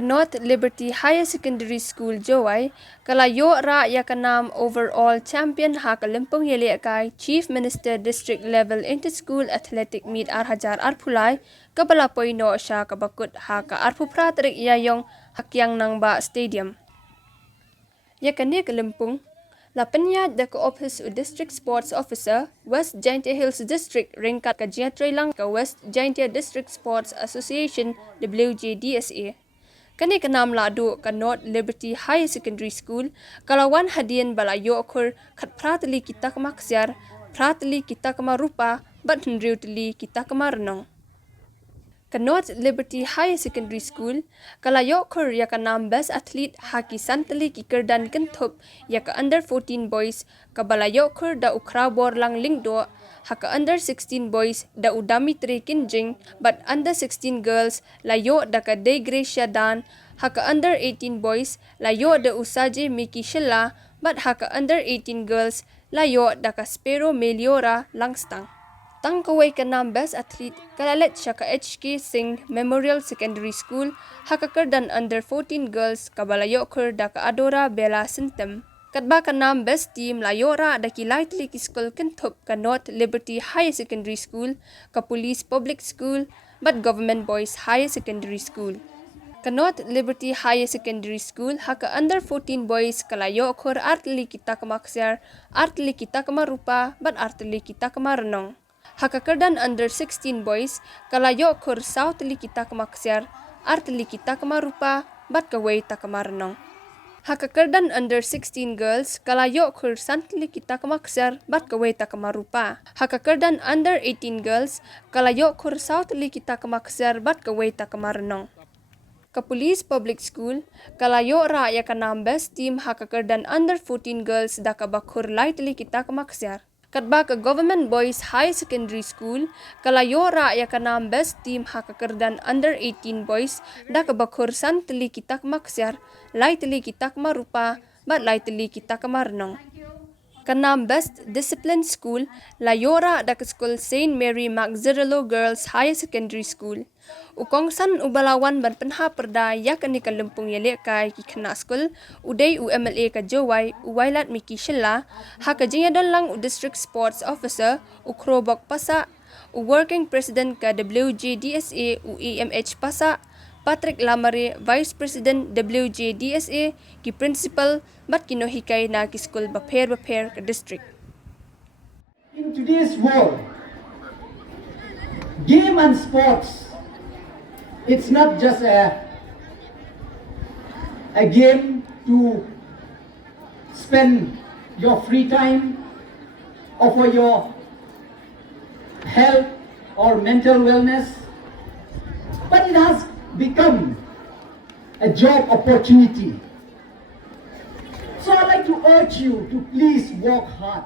North Liberty Higher Secondary School Jowai, kalayo ra ya kanam overall champion haka lempung yeli akai Chief Minister District Level Inter-School Athletic Meet Arhajar Arpulai, kabalapoy no siya kabakut haka arpupratrik yayong hakyang nang ba stadium. Ya kani kalempung, lapanyad da ka office u District Sports Officer, West Jaintia Hills District ringkat ka jiatroy lang ka West Jaintia District Sports Association WJDSA. Kani kanam ladu ka North Liberty High Secondary School, kalawan hadian balayo okur kat pratli kita kamaksiar, pratli kita kamarupa, bat hendriutli kita kamarenong. Ka North Liberty High Secondary School, kalayo okur ya kanam best athlete haki santali kikerdan kentup ya ka under 14 boys, ka balayo okur da ukrabor lang lingdo, haka under 16 boys da udami tri kinjing, but under 16 girls layo da ka Day Gracia Dan, haka under 18 boys layo da usaje Miki Shilla, but haka under 18 girls layo da ka Spero Meliora Langstang. Tangkaway ka nam best athlete kalalet siya ka HK Singh Memorial Secondary School, haka kerdan under 14 girls kabalayo ker da ka Adora Bella Sintem. Katba ka nam best team layora da ki lightly ki school kentup ka North Liberty High Secondary School, ka Police Public School, but Government Boys High Secondary School. Ka North Liberty High Secondary School, haka under 14 boys kalayo okur artli kita kamaksiar, artli kita kamarupa, but artli kita kamarenong. Haka kerdan under 16 boys kalayo okur southli kita kamaksiar, artli kita kamarupa, but kaway ta kamarenong. Haka kerdan under 16 girls kalayo okur santli kita kamaksiar, but kaway ta kamarupa. Haka kerdan under 18 girls kalayo okur southli kita kamaksiar, but kaway ta kamarenong. Ka Police Public School, kalayo ra ya kanam best team haka kerdan under 14 girls da ka bakur lightly kita kamaksiar. Katba ka Government Boys High Secondary School, kalayo ra ya kanam best team haka kerdan under 18 boys da ka bakur santli kita kamaksiar, lightly kita kamarupa, but lightly kita kamarenong. Kanam Best Discipline School, layora da ka School St. Mary Magzirelo Girls High Secondary School. Ukong san ubalawan ban penha perda ya kani ka lempung yele kai ki khana school, uday UMLA ka Jowai, uwailat Miki Shilla, haka jingyadan lang u District Sports Officer, ukrobok pasa, working President ka WJDSA u EMH pasa, Patrick Lamare, Vice President WJDSA, ki Principal, bat kinohikay na ki school baper ka district. In today's world, game and sports, it's not just a game to spend your free time or for your health or mental wellness, but it has become a job opportunity. So I'd like to urge you to please work hard.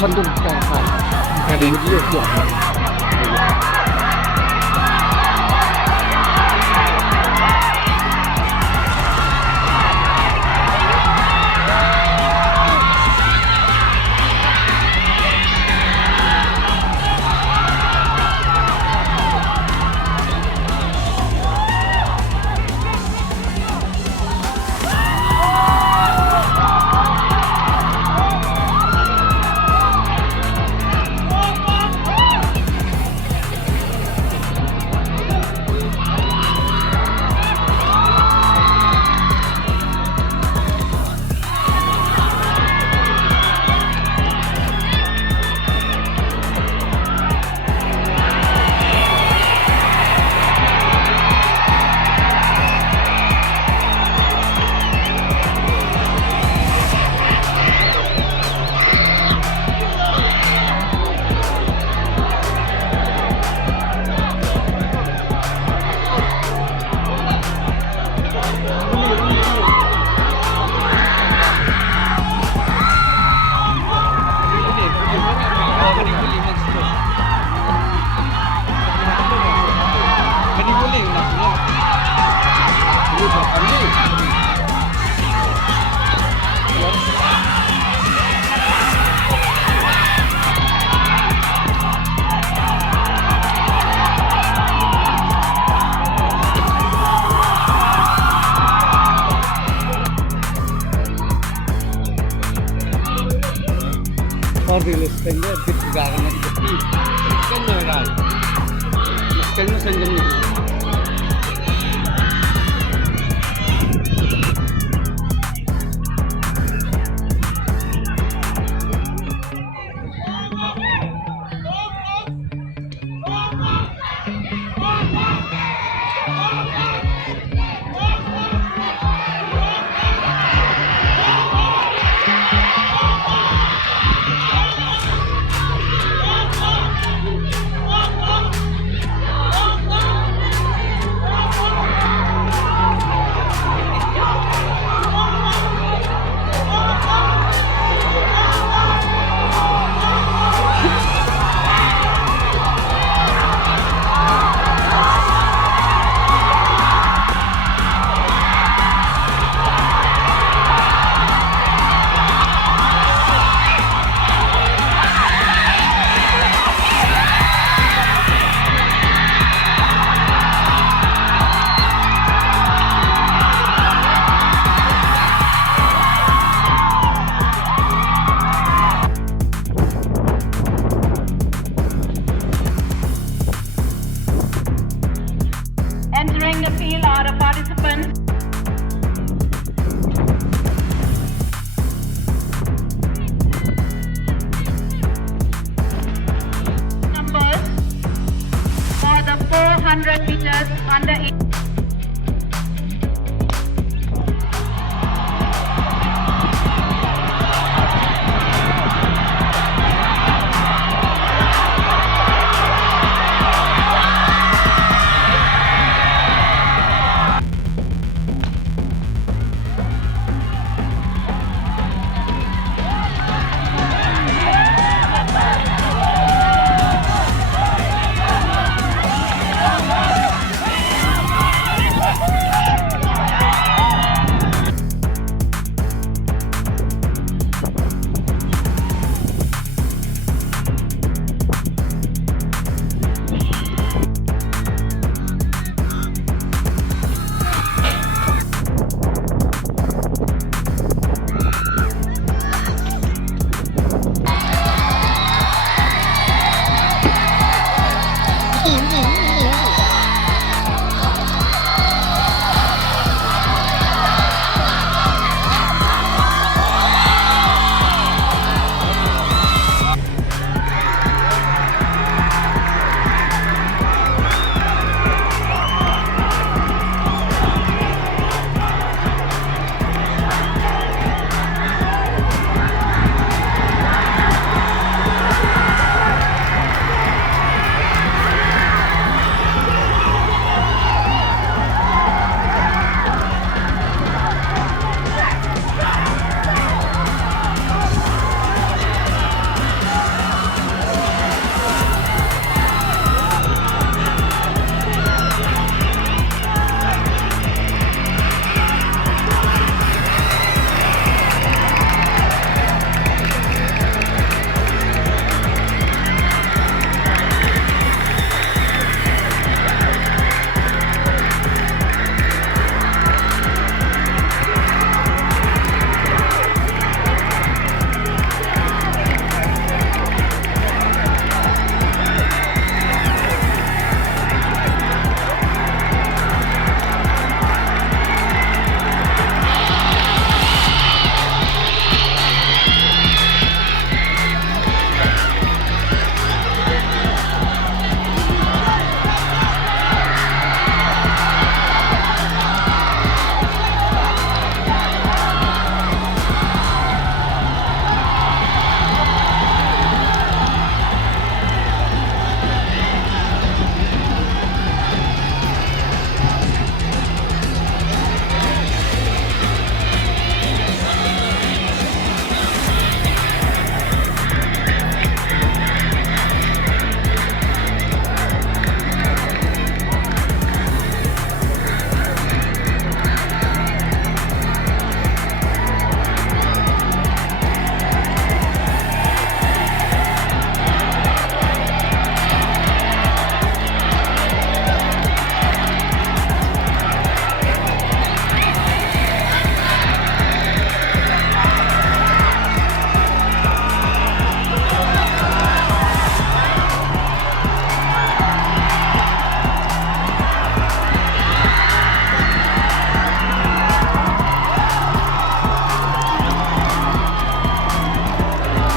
Bandung Shanghai hari ini dia buat Rilis tengah ditegarkan di tepi kan negal kan senjani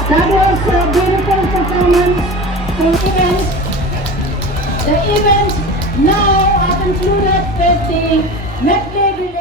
That was a beautiful performance for the event. The event now are concluded with the medley relay.